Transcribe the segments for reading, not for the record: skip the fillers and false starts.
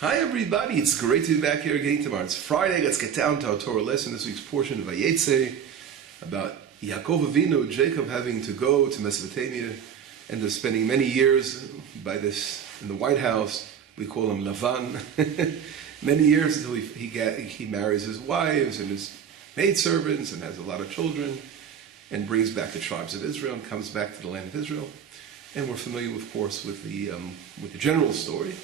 Hi everybody, it's great to be back here again tomorrow. It's Friday, let's get down to our Torah lesson, this week's portion of Vayetzey, about Yaakov Avinu, Jacob having to go to Mesopotamia, and of spending many years in the White House. We call him Lavan. Many years until he marries his wives and his maidservants and has a lot of children and brings back the tribes of Israel and comes back to the land of Israel. And we're familiar, of course, with the general story.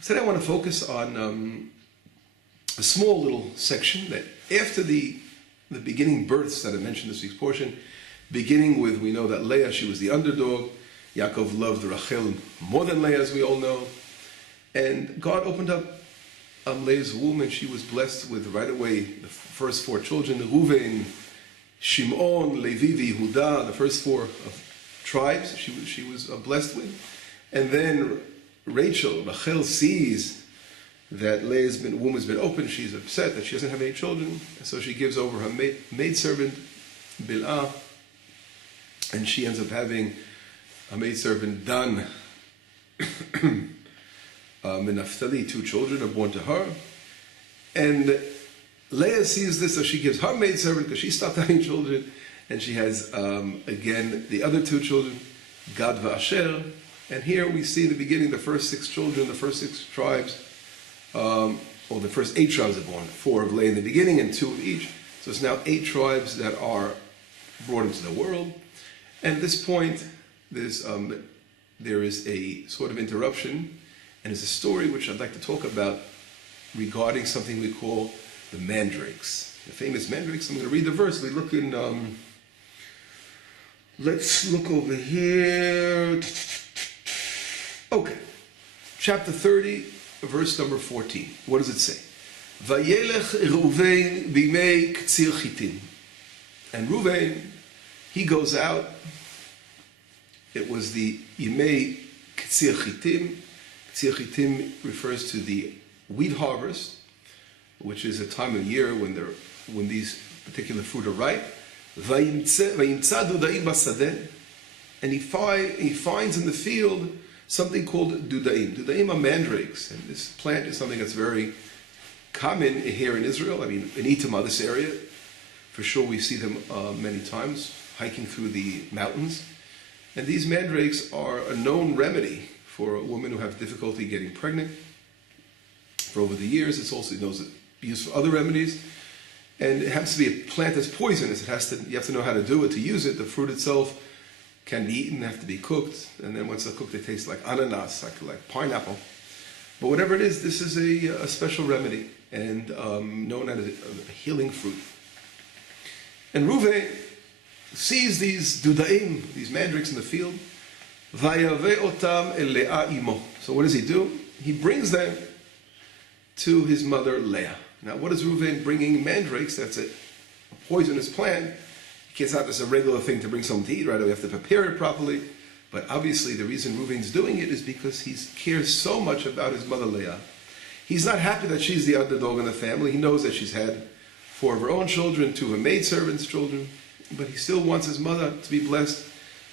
Today I want to focus on a small little section that after the beginning births that I mentioned this week's portion, beginning with, we know that Leah, she was the underdog. Yaakov loved Rachel more than Leah, as we all know. And God opened up Leah's womb, and she was blessed with right away the first four children, Reuven, Shimon, Levi, Yehuda, the first four tribes she was blessed with. And then Rachel sees that Leah's womb has been opened. She's upset that she doesn't have any children, and so she gives over her maidservant, Bilhah, and she ends up having a maidservant, Dan, and Naphtali. Two children are born to her, and Leah sees this, so she gives her maidservant, because she stopped having children, and she has, again, the other two children, Gad v'Asher. And here we see the beginning, the first six children, the first six tribes, or the first 8 tribes are born. 4 of Leah in the beginning and 2 of each. So it's now 8 tribes that are brought into the world. And at this point, there is a sort of interruption, and it's a story which I'd like to talk about regarding something we call the mandrakes. The famous mandrakes. I'm going to read the verse. We look in, let's look over here. Okay, chapter 30, verse number 14. What does it say? Vayelech Reuven bimei ktsir chitim. And Reuven, he goes out. It was the Yimei ktsir chitim. Ktsir chitim refers to the wheat harvest, which is a time of year when these particular fruit are ripe. Vayimtza dudaim basadeh. And he finds in the field something called dudaim. Dudaim are mandrakes, and this plant is something that's very common here in Israel. I mean, in Itamar, this area, for sure we see them many times, hiking through the mountains. And these mandrakes are a known remedy for women who have difficulty getting pregnant. For over the years, it's also used for other remedies. And it happens to be a plant that's poisonous. You have to know how to do it, to use it. The fruit itself can be eaten, have to be cooked, and then once they're cooked, they taste like ananas, like pineapple. But whatever it is, this is a special remedy, and known as a healing fruit. And Reuven sees these dudaim, these mandrakes in the field. Vayave otam el Leah imo. So what does he do? He brings them to his mother Leah. Now, what is Reuven bringing mandrakes? That's a poisonous plant. It's not just a regular thing to bring someone to eat, right? We have to prepare it properly. But obviously the reason Reuven's doing it is because he cares so much about his mother Leah. He's not happy that she's the underdog in the family. He knows that she's had 4 of her own children, 2 of her maidservants' children, but he still wants his mother to be blessed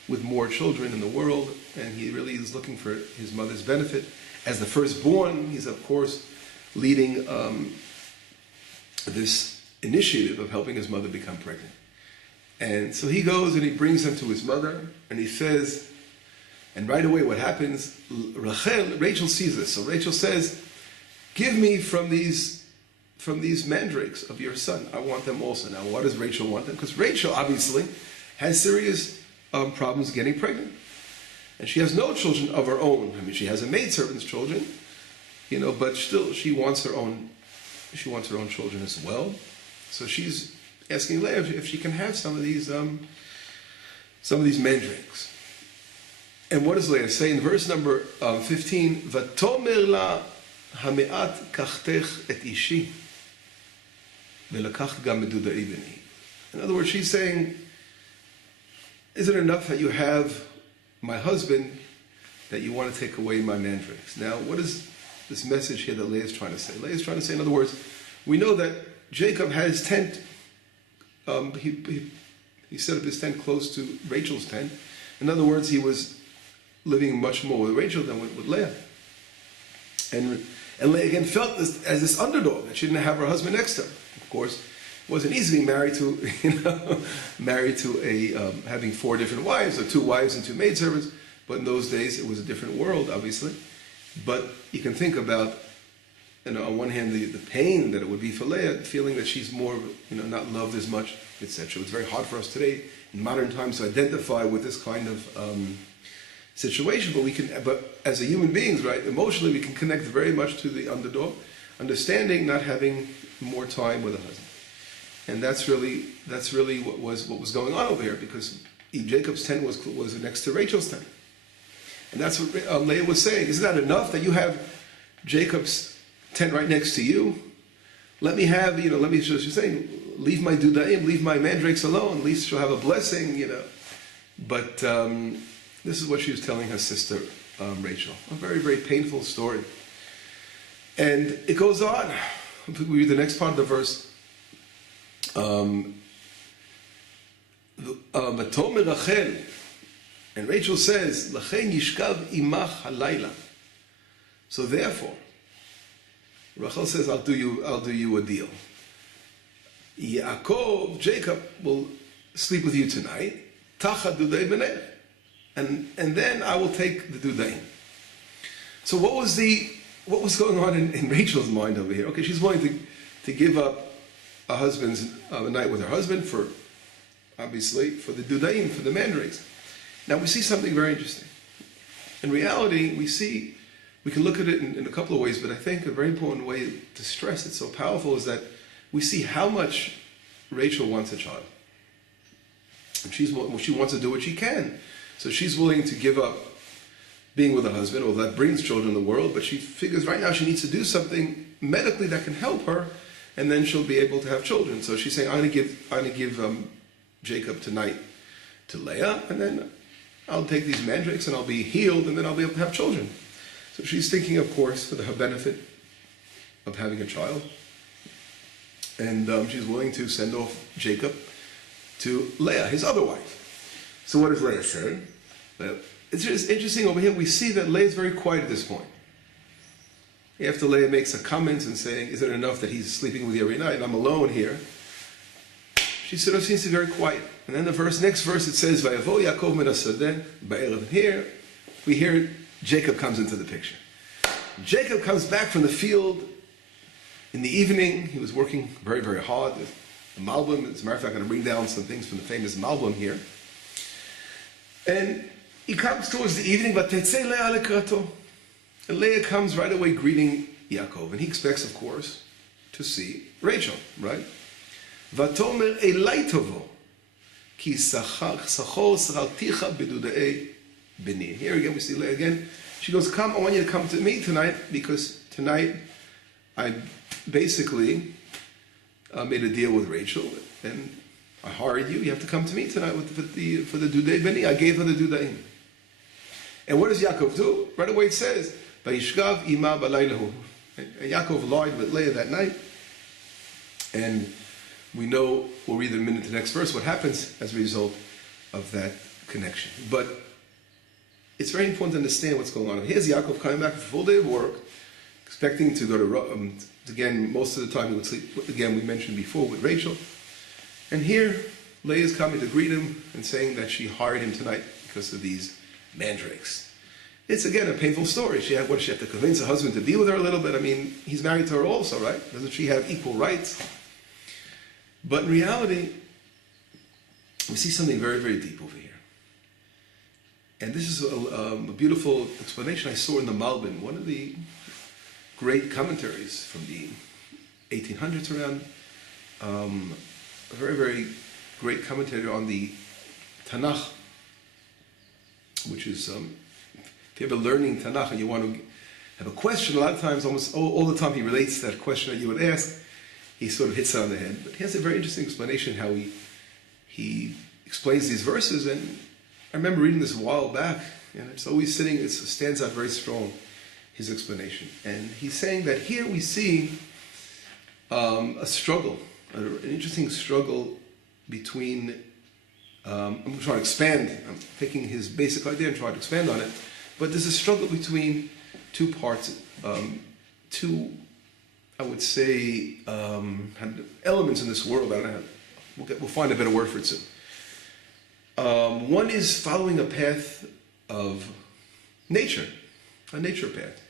with more children in the world, and he really is looking for his mother's benefit. As the firstborn, he's of course leading this initiative of helping his mother become pregnant. And so he goes and he brings them to his mother, and he says, and right away what happens, Rachel sees this. So Rachel says, give me from these mandrakes of your son. I want them also. Now, why does Rachel want them? Because Rachel obviously has serious problems getting pregnant. And she has no children of her own. I mean, she has a maidservant's children, but still she wants her own children as well. So she's asking Leah if she can have some of these mandrakes. And what does Leah say in verse number 15? Vatomer la hameat kachtech et ishi velakacht gam medudai beni. In other words, she's saying, is it enough that you have my husband that you want to take away my mandrakes? Now, what is this message here that Leah is trying to say? Leah is trying to say, in other words, we know that Jacob had his tent. He set up his tent close to Rachel's tent. In other words, he was living much more with Rachel than with Leah. And And Leah again felt this as this underdog, that she didn't have her husband next to her. Of course, it wasn't easy being married to, having 4 different wives, or 2 wives and 2 maidservants. But in those days, it was a different world, obviously. But you can think about, on one hand, the pain that it would be for Leah, feeling that she's more, not loved as much, etc. It's very hard for us today, in modern times, to identify with this kind of situation. But as a human beings, right, emotionally, we can connect very much to the underdog, understanding not having more time with a husband. And that's really what was going on over here, because Jacob's tent was next to Rachel's tent. And that's what Leah was saying. Isn't that enough that you have Jacob's tent right next to you? Let me have, she's saying, leave my dudaim, leave my mandrakes alone, at least she'll have a blessing, But this is what she was telling her sister, Rachel. A very, very painful story. And it goes on. We read the next part of the verse. Vatomer Rachel, and Rachel says, Lachen yishkav imach halayla. So therefore, Rachel says, I'll do you a deal. Yaakov, Jacob, will sleep with you tonight. Tachat dudei b'nei. And then I will take the dudaim. So what was going on in Rachel's mind over here? Okay, she's willing to give up a night with her husband for the dudaim, for the mandrakes. Now we see something very interesting. In reality, we can look at it in a couple of ways, but I think a very important way to stress it, so powerful, is that we see how much Rachel wants a child. And she wants to do what she can. So she's willing to give up being with a husband, or that brings children in the world, but she figures right now she needs to do something medically that can help her, and then she'll be able to have children. So she's saying, I'm going to give Jacob tonight to Leah, and then I'll take these mandrakes and I'll be healed, and then I'll be able to have children. So she's thinking, of course, for her benefit of having a child. And she's willing to send off Jacob to Leah, his other wife. So what does Leah say? It's just interesting over here. We see that Leah is very quiet at this point. After Leah makes a comment and saying, is it enough that he's sleeping with you every night and I'm alone here? She sort of seems to be very quiet. And then the next verse it says, Vayavo Yaakov min hasadeh ba'erev. And here we hear Jacob comes into the picture. Jacob comes back from the field in the evening. He was working very, very hard. The Malbim, as a matter of fact, I'm going to bring down some things from the famous Malbim here. And he comes towards the evening, but Vayetzey Leah lekrato. And Leah comes right away greeting Yaakov. And he expects, of course, to see Rachel, right? Vatomer elai tovo, ki sachor saralticha bedudei beni. Here again, we see Leah again. She goes, come, I want you to come to me tonight, because tonight I basically made a deal with Rachel, and I hired you. You have to come to me tonight for the dudei beni. I gave her the dudaim. And what does Yaakov do? Right away it says, Vayishkav ima balaylahu. And Yaakov lied with Leah that night. And we know, we'll read in a minute the next verse, what happens as a result of that connection. But it's very important to understand what's going on. Here's Yaakov coming back from a full day of work, expecting to go to, again, most of the time he would sleep, again, we mentioned before, with Rachel. And here, Leah's coming to greet him and saying that she hired him tonight because of these mandrakes. It's, again, a painful story. She have to convince her husband to be with her a little bit? I mean, he's married to her also, right? Doesn't she have equal rights? But in reality, we see something very, very deep over here. And this is a beautiful explanation I saw in the Malbim, one of the great commentaries from the 1800s around, a very, very great commentary on the Tanakh, which is, if you're ever learning Tanakh and you want to have a question, a lot of times, almost all the time he relates to that question that you would ask. He sort of hits it on the head. But he has a very interesting explanation how he explains these verses. And I remember reading this a while back, and it's always it stands out very strong, his explanation. And he's saying that here we see a struggle, an interesting struggle between, I'm trying to expand, I'm taking his basic idea and trying to expand on it, but there's a struggle between two parts two, I would say, elements in this world. I don't know. We'll find a better word for it soon. One is following a path of nature, a nature path.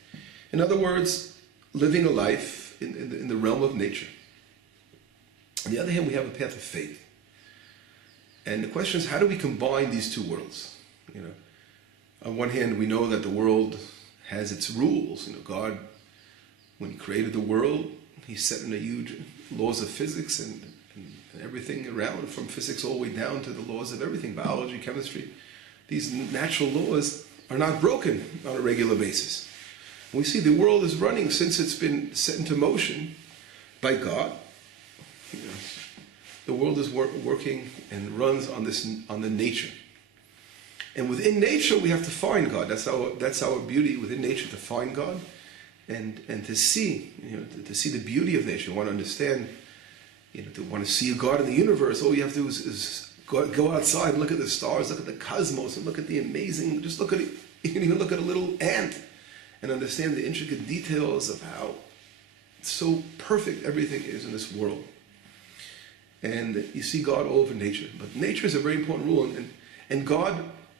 In other words, living a life in the realm of nature. On the other hand, we have a path of faith. And the question is, how do we combine these two worlds? You know, on one hand, we know that the world has its rules. You know, God, when He created the world, He set in a huge laws of physics and everything around, from physics all the way down to the laws of everything, biology, chemistry. These natural laws are not broken on a regular basis. And we see the world is running since it's been set into motion by God. You know, the world is working and runs on the nature. And within nature, we have to find God. That's our beauty within nature, to find God and to see, you know, to see the beauty of nature. You want to understand, you know, to want to see a God in the universe. All you have to do is go outside and look at the stars, look at the cosmos, and look at the amazing. Just look at it. You can even look at a little ant and understand the intricate details of how so perfect everything is in this world. And you see God all over nature. But nature is a very important rule, and God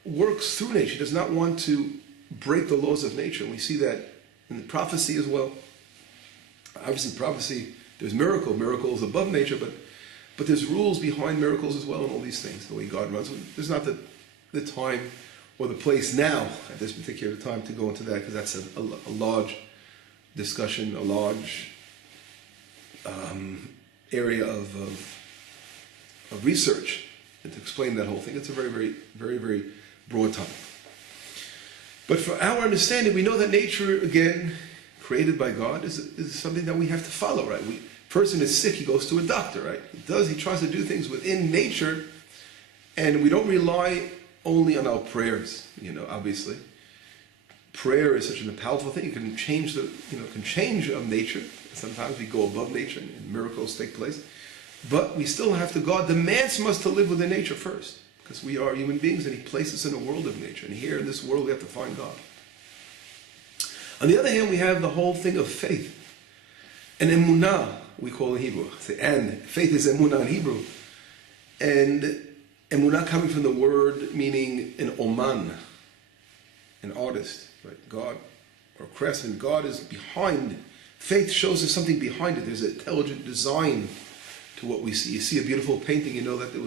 works through nature. He does not want to break the laws of nature. And we see that in the prophecy as well. Obviously, prophecy, there's miracles above nature, but there's rules behind miracles as well, and all these things, the way God runs. There's not the time or the place now, at this particular time, to go into that, because that's a large discussion, a large area of research, and to explain that whole thing. It's a very, very, very, very broad topic. But for our understanding, we know that nature, again, created by God, is something that we have to follow, right? Person is sick, he goes to a doctor, right? He tries to do things within nature, and we don't rely only on our prayers, you know, obviously. Prayer is such a powerful thing. You can change nature. Sometimes we go above nature and miracles take place. But we still have to, God demands from us to live within nature first, because we are human beings and He places us in a world of nature. And here in this world we have to find God. On the other hand, we have the whole thing of faith. And emunah, we call in Hebrew. And faith is emunah in Hebrew. And emunah coming from the word meaning an oman, an artist, right? God, or craftsman. God is behind. Faith shows us something behind it. There's an intelligent design to what we see. You see a beautiful painting, you know that there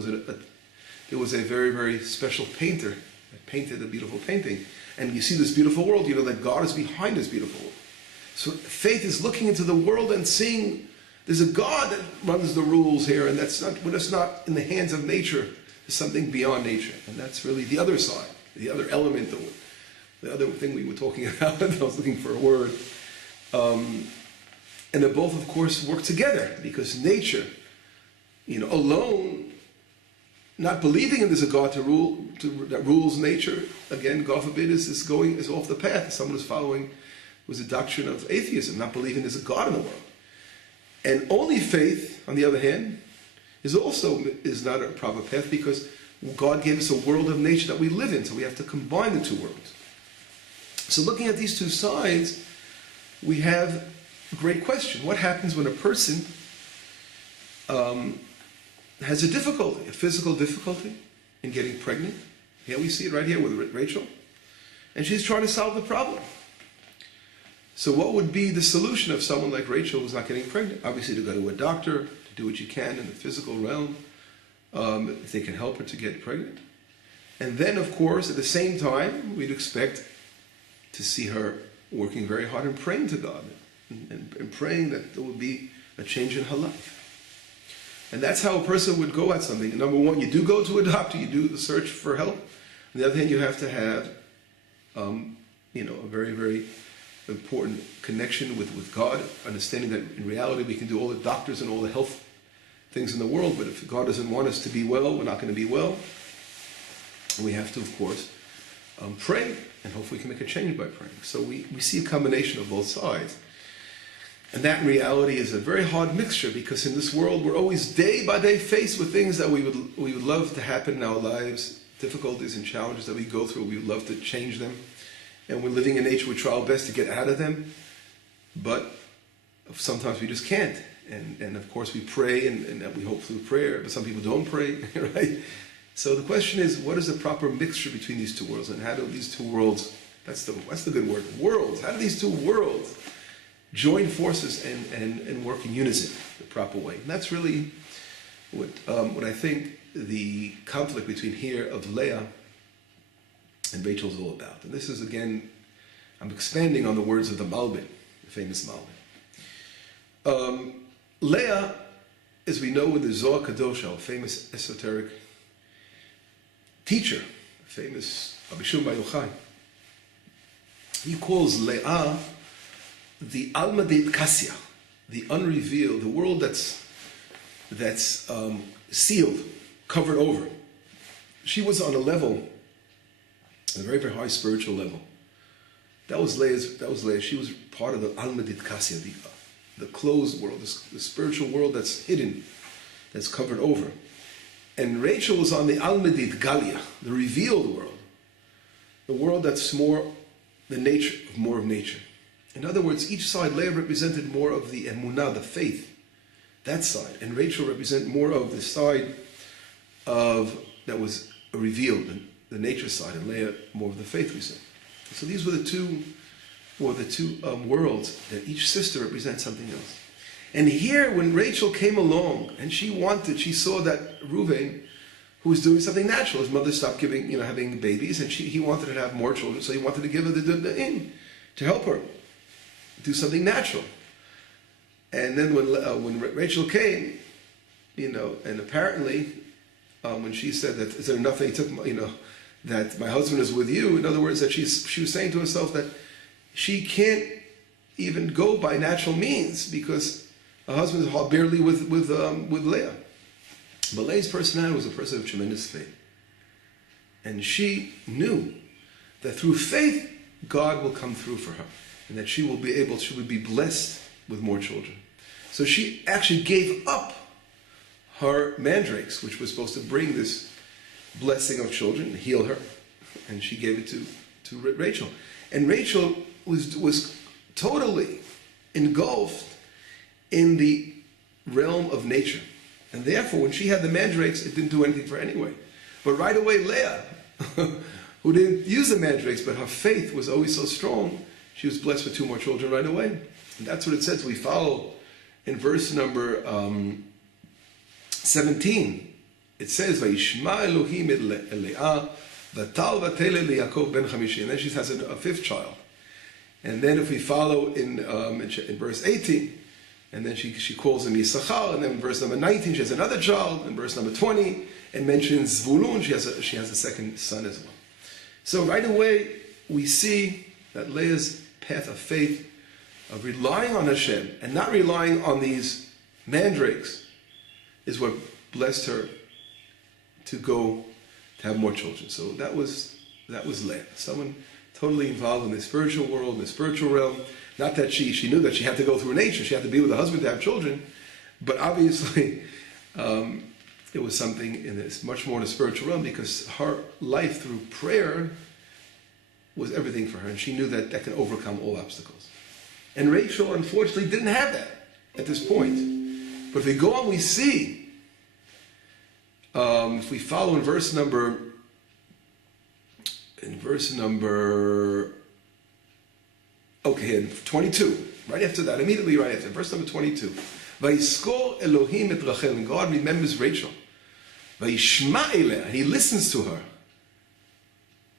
was a very, very special painter that painted a beautiful painting. And you see this beautiful world, you know that God is behind this beautiful world. So faith is looking into the world and seeing there's a God that runs the rules here, and that's not in the hands of nature. There's something beyond nature. And that's really the other side, the other element, the other thing we were talking about. I was looking for a word. And they both, of course, work together, because nature, you know, alone, not believing in there's a God that rules nature, again, God forbid, is off the path. Someone is following was a doctrine of atheism, not believing there's a God in the world. And only faith, on the other hand, is not a proper path, because God gave us a world of nature that we live in, so we have to combine the two worlds. So looking at these two sides, we have a great question. What happens when a person has a difficulty, a physical difficulty in getting pregnant? Here we see it right here with Rachel. And she's trying to solve the problem. So what would be the solution of someone like Rachel who's not getting pregnant? Obviously to go to a doctor, to do what you can in the physical realm, if they can help her to get pregnant. And then, of course, at the same time, we'd expect to see her working very hard and praying to God, and praying that there would be a change in her life. And that's how a person would go at something. Number one, you do go to a doctor, you do the search for help. On the other hand, you have to have, a very, very important connection with God, understanding that in reality we can do all the doctors and all the health things in the world, but if God doesn't want us to be well, we're not going to be well. And we have to, of course, pray, and hopefully we can make a change by praying. So we see a combination of both sides. And that reality is a very hard mixture, because in this world we're always day by day faced with things that we would love to happen in our lives, difficulties and challenges that we go through. We would love to change them. And we're living in nature, we try our best to get out of them. But sometimes we just can't. And of course we pray and we hope through prayer, but some people don't pray, right? So the question is, what is the proper mixture between these two worlds? And how do these two worlds, that's the good word, worlds, how do these two worlds join forces and work in unison the proper way? And that's really what I think the conflict between here of Leah and Rachel is all about. And this is, again, I'm expanding on the words of the Malbim, the famous Malbim. Leah, as we know with the Zohar Kadosh, a famous esoteric teacher, famous Rabbi Shimon Bar Yochai, he calls Leah the Alma de Kassia, the unrevealed, the world that's sealed, covered over. She was on a level, a very, very high spiritual level. That was Leah. She was part of the Alma de Kassia, the closed world, the spiritual world that's hidden, that's covered over. And Rachel was on the Alma de Galia, the revealed world, the world that's more of nature. In other words, each side, Leah represented more of the emunah, the faith, that side, and Rachel represented more of the side that was revealed, the nature side, and Leah more of the faith, we say. So these were the two worlds that each sister represents something else. And here, when Rachel came along and she saw that Reuven, who was doing something natural, his mother stopped having babies, and he wanted her to have more children, so he wanted to give her the in to help her do something natural. And then when Rachel came, and apparently when she said that, is there enough that he took, that my husband is with you? In other words, that she was saying to herself that she can't even go by natural means because her husband is barely with Leah. But Leah's personality was a person of tremendous faith. And she knew that through faith, God will come through for her. And that she would be blessed with more children. So she actually gave up her mandrakes, which was supposed to bring this blessing of children, heal her. And she gave it to Rachel. And Rachel was totally engulfed in the realm of nature. And therefore, when she had the mandrakes, it didn't do anything for her anyway. But right away, Leah, who didn't use the mandrakes, but her faith was always so strong, she was blessed with 2 more children right away. And that's what it says. We follow in verse number 17. It says, "Vayishma Elohim et Leah, v'tal v'tele leYaakov ben Chamishi." And then she has a 5th child. And then if we follow in verse 18, and then she calls him Yisachar, and then in verse number 19 she has another child, in verse number 20 it mentions Zvulun, she has a 2nd son as well. So right away we see that Leah's path of faith, of relying on Hashem and not relying on these mandrakes, is what blessed her to have more children. So that was Leah, someone totally involved in the spiritual world, in the spiritual realm. Not that she knew that she had to go through nature, she had to be with a husband to have children, but obviously it was something much more in the spiritual realm, because her life through prayer was everything for her, and she knew that can overcome all obstacles. And Rachel, unfortunately, didn't have that at this point. But if we go on, we see, if we follow in verse number 22, right after that, immediately right after, verse number 22. Vayiskor Elohim et Rachel, and God remembers Rachel. Vayishma eleh, and he listens to her.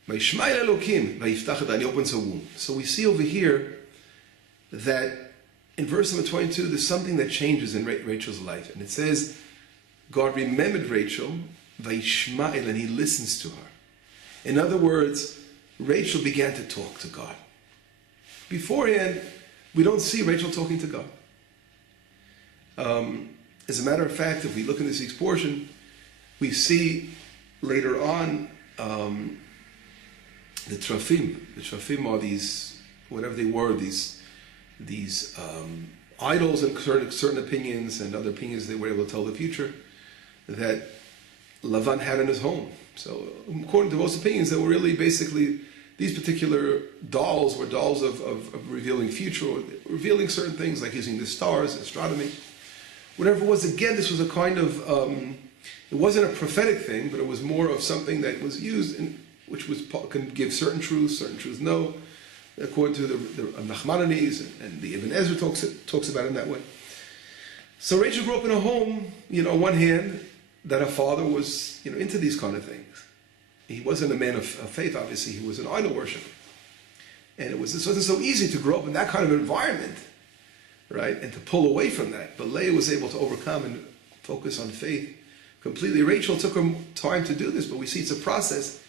Vayishma el Elohim, vayiftach et, and he opens her womb. So we see over here that in verse number 22, there's something that changes in Rachel's life. And it says, God remembered Rachel, Vayishma eleh, and he listens to her. In other words, Rachel began to talk to God. Beforehand, we don't see Rachel talking to God. As a matter of fact, if we look in this week's portion, we see later on the Trafim. The Trafim are these, whatever they were, these idols and certain opinions and other opinions they were able to tell the future that Lavan had in his home. So according to most opinions, they were really basically these particular dolls were dolls of revealing future, or revealing certain things like using the stars, astronomy, whatever it was. Again, this was a kind of, it wasn't a prophetic thing, but it was more of something that was used, which can give certain truths no, according to the Nachmanides, and the Ibn Ezra talks about it in that way. So Rachel grew up in a home, on one hand, that her father was, into these kind of things. He wasn't a man of faith, obviously. He was an idol worshiper. And it wasn't so easy to grow up in that kind of environment, right? And to pull away from that. But Leah was able to overcome and focus on faith completely. Rachel took her time to do this, but we see it's a process.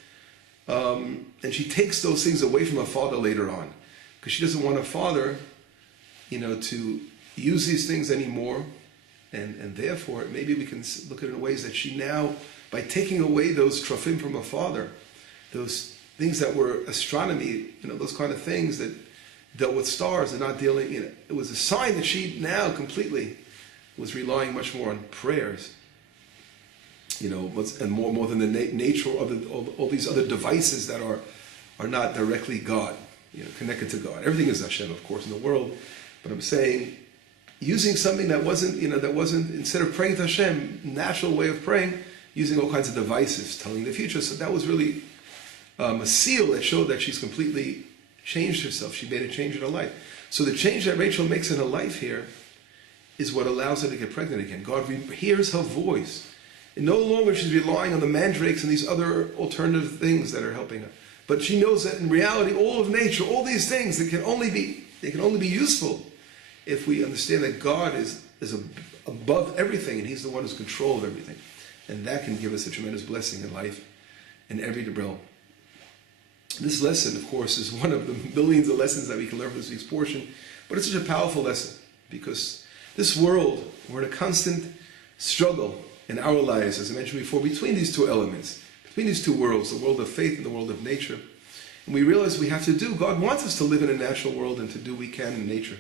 And she takes those things away from her father later on, because she doesn't want her father, to use these things anymore. And therefore, maybe we can look at it in ways that she now, by taking away those trofim from her father, those things that were astronomy, those kind of things that dealt with stars and not dealing, it was a sign that she now completely was relying much more on prayers, and more than the nature of all these other devices that are not directly God, connected to God. Everything is Hashem, of course, in the world, but I'm saying, using something that wasn't, instead of praying to Hashem, natural way of praying, using all kinds of devices, telling the future. So that was really a seal that showed that she's completely changed herself. She made a change in her life. So the change that Rachel makes in her life here is what allows her to get pregnant again. God hears her voice. And no longer she's relying on the mandrakes and these other alternative things that are helping her. But she knows that in reality, all of nature, all these things, they can only be useful if we understand that God is above everything, and He's the one who's in control of everything. And that can give us a tremendous blessing in life, in every realm. This lesson, of course, is one of the millions of lessons that we can learn from this week's portion, but it's such a powerful lesson, because this world, we're in a constant struggle in our lives, as I mentioned before, between these two elements, between these two worlds, the world of faith and the world of nature. And we realize we have to God wants us to live in a natural world and to do what we can in nature.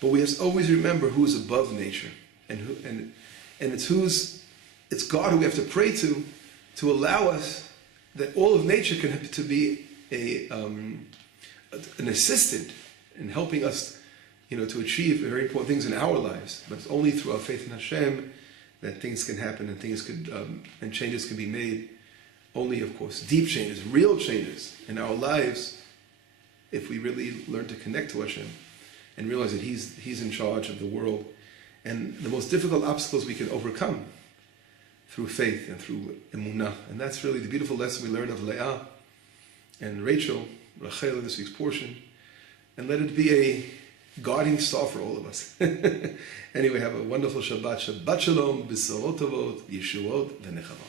But we have to always remember who is above nature, and it's God who we have to pray to allow us that all of nature to be an assistant in helping us, to achieve very important things in our lives. But it's only through our faith in Hashem that things can happen and and changes can be made. Only, of course, deep changes, real changes in our lives, if we really learn to connect to Hashem and realize that He's in charge of the world. And the most difficult obstacles we can overcome through faith and through emunah. And that's really the beautiful lesson we learned of Leah and Rachel, Rachel, in this week's portion. And let it be a guiding star for all of us. Anyway, have a wonderful Shabbat. Shabbat Shalom, B'sorot Tovot, Yeshuot, V'nechamot.